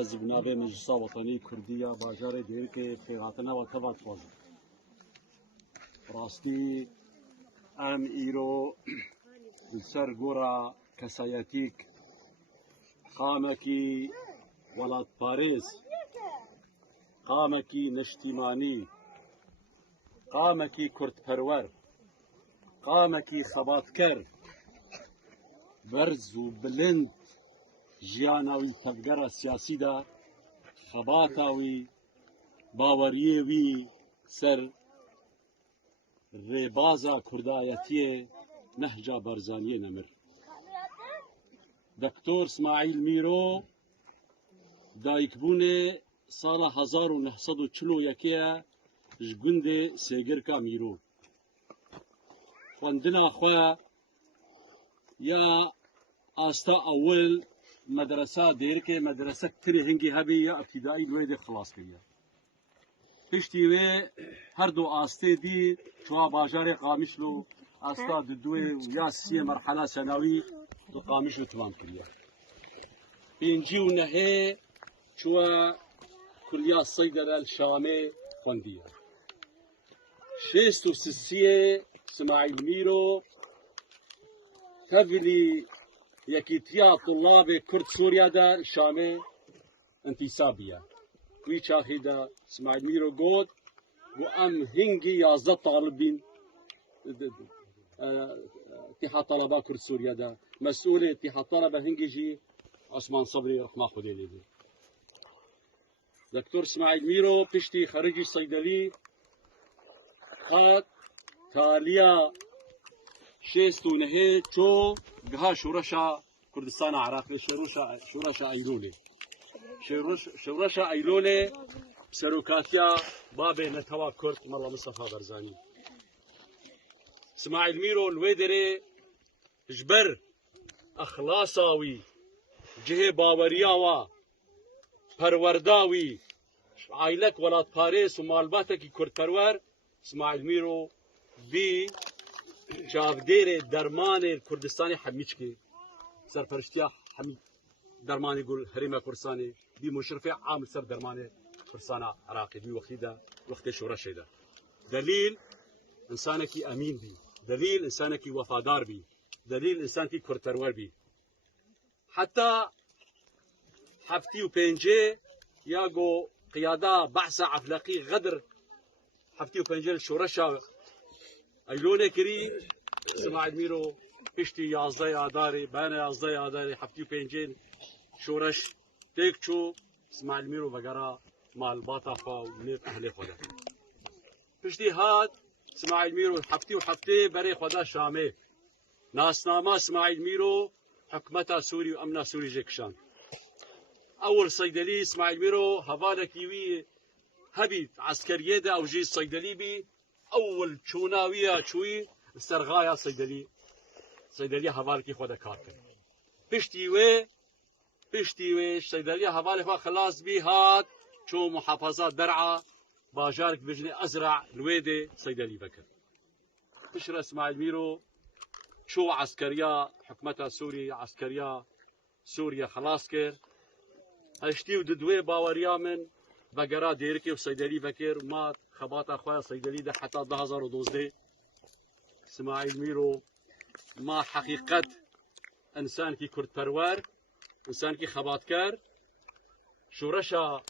از بنابه مجلس وطنی کردیه باجار دیر که پیغاتنا و تبات فوز راستی ام ایرو سر گورا کسایتیک قامکی ولاد پاریس قامکی نشتیمانی قامکی کرد پرور قامکی خباتکر برز و بلند جیاناوی تفگر سیاسی دا خباتاوی باوریوی سر ریبازا کردایتی نهجا برزانی نمر دکتور اسماعیل میرو دایکبونه سال 1941 جگند سیگرکا میرو خوندنا خواه یا آستا اول مدرسه دیر که مدرسه کتری هنگی هبی یا ابتدایی لویده خلاص کریه پشتی وی هر دو آسته دی چوا باجار قامشلو آستا دوی یا سی مرحله سنوی دو قامشلو تمام کریه بینجی و نهه چوا کلیه صیدره الشامه خوندیه شیست و سسیه اسماعیل میرو تفلي يكيتيا طلاب كرد سوريا دا شامي انتصابية وي شاهدا اسماعيل ميرو قود وام هنجي يازد طالبين اتحاد طلبة كرد سوريا دا مسؤول اتحاد طلبة هنجي جي عثمان صبري رحمه خدي لي دكتور اسماعيل ميرو بشتي خريجي صيدلي خات تاليا شيستو نهي چو گها شورشا كردستان عراقي شورشا ايلولي شورشا ايلولي سروكاتيا بابي نتوا كرد مروه مصطفى برزاني اسماعيل ميرو الويدري جبر اخلاصاوي جهه باورياوا پرورداوي عائلك ولاد باريس ومالباتك كرد پرور اسماعيل ميرو بي جاودير درمان كردستاني حميشكي سرپرشتيا حميد درماني يقول هريمه كردستاني بي مشرفه عامل سر درماني كردستان عراقي بي وقت شورى شيدا دليل انسانك امين بي دليل انسانك وفادار بي دليل انسانك كرترور بي حتى حفتي وبنجي ياغو قياده بعثه عفلقي غدر حفتي وبنجي شورشا ايلونه كري اسماعيل ميرو پشتی 11 آذاری بین 11 آذاری هفتی و پنجین شورش تکچو اسماعیل میرو وگرا مال باتا خوا و نیت اهل خدا پشتی هات اسماعیل میرو هفتی و هفته برای خدا شامه ناسنامه اسماعیل میرو حکمت سوری و امن سوری جکشان اول صیدلی اسماعیل میرو هواله کیوی هبید عسکریه ده او جی صیدلی بی اول چوناویه چوی سرغایا صيدلي هوالكي خود کار کرد پشتی و صيدلي هوالي خود خلاص بي هات چو محافظات درعا باجارك بجني ازرع الويدي صيدلي بكر بشر اسماعيل ميرو شو عسكريا حكمتها سوري عسكريا سوريا خلاص كر هشتي ودوي باوريا من بقرا ديركي وصيدلي بكر وما خباط اخويا صيدلي ده حتى 2012 اسماعيل ميرو ما حقيقة انسان كي كرد پرور انسان كي خباتكار شورشا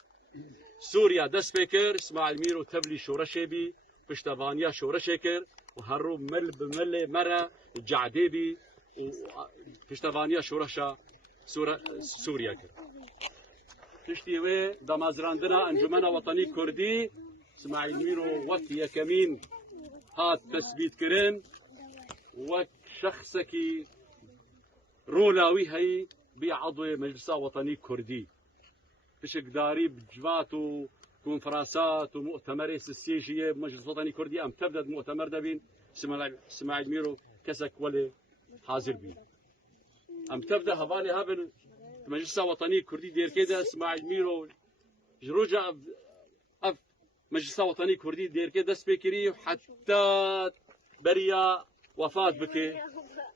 سوريا دست بكر اسماعيل ميرو تبلي شورشي بي پشتوانيا شورشي كر وهرو مل بمل مرة جعدي بي وپشتوانيا شورشا سوريا كر پشتی و دمازراندنا انجمن وطني كردي اسماعيل ميرو وقت يكمين هات تثبيت كرن وقت شخصك رولاوي هي بعضو مجلس وطني كردي بشك داري بجماعات وكونفرانسات ومؤتمرات السياسية بمجلس وطني كردي ام تبدأ مؤتمر دبين اسماعيل ميرو كسك ولا حاضر بين ام تبدأ هبالي هبل مجلس وطني كردي دير كده اسماعيل ميرو جروجا مجلس وطني كردي دير كده سبيكري حتى بريا وفات بك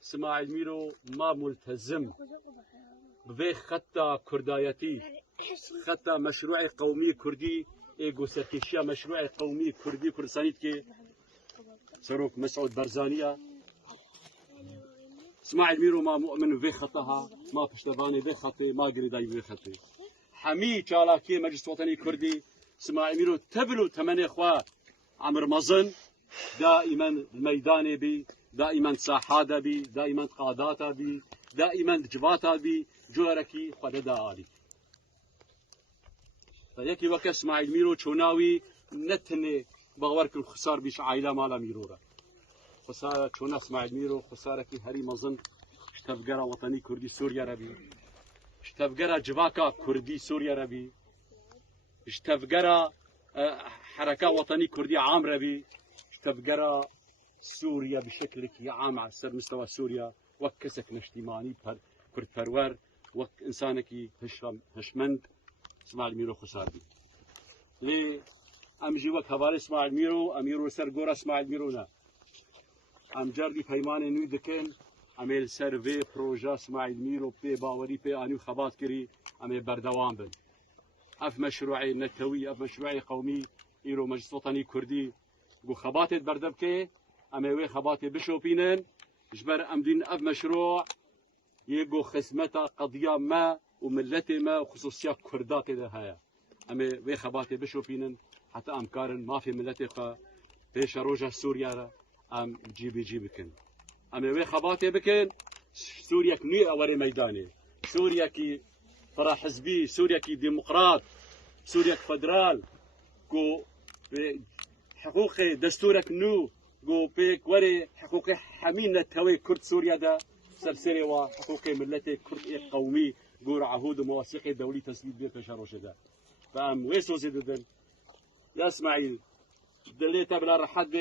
اسماعيل ميرو ما ملتزم بفي خطة كردايتي خطة مشروع قومي كردي إيجو سركشيا مشروع قومي كردي كردستانيت كي سروك مسعود برزانية اسماعيل ميرو ما مؤمن في خطها ما پشتواني في خطي ما قريداي في خطي حمي چالاكي مجلس وطني كردي اسماعيل ميرو تبلو تمني خوا عمر مزن دائما الميدان بي دائما ساحادا بي دائما قاداتا بي دائما جباتا بي جوركي خددا آلي فيكي وقت اسماعيل ميرو چوناوي نتني بغورك الخسار بيش عائلة مالا ميرورا خسارة چونا اسماعيل ميرو خسارة كي هري مزن اشتفقرا وطني كردي سوريا ربي اشتفقرا جواكا كردي سوريا ربي اشتفقرا حركة وطني كردي عام ربي اشتفقرا سوريا بشكل عام على مستوى سوريا وكسك نشتيماني كرد پرور وك انسانكي هشمند اسماعيل ميرو خسار بي لي امجي وك هوالي اسماعيل ميرو اميرو سر گورا اسماعيل ميرو نا ام جردي پیمانه نوی دکن امیل سر وی پروژه اسماعیل میرو پی باوری پی آنیو خبات کری امیل بردوام بن اف مشروعي نتوي اف مشروعي قومي ايرو مجلس وطني كردي جو خباتت بردبكي اميوي خباتي بشوبينن جبر امدين اف مشروع يجو خدمتا قضيه ما وملتي ما وخصوصيه كردات هيا اميوي خباتي بشوبينن حتى امكارن ما في ملتي خا بيش روجا سوريا ام جيبكن اميوي خباتي بكن سوريا كني اوري ميداني سوريا كي فرا حزبي سوريا كي ديمقراط سوريا فدرال كو حقوق دستورك نو جو بيك وري حقوق حمينا توي كرد سوريا دا سرسري وحقوق ملتي كرد قومي جو عهود مواثيق دولي تسديد بيت شروش دا فام ويسو زيدن يا اسماعيل دليت بلا رحد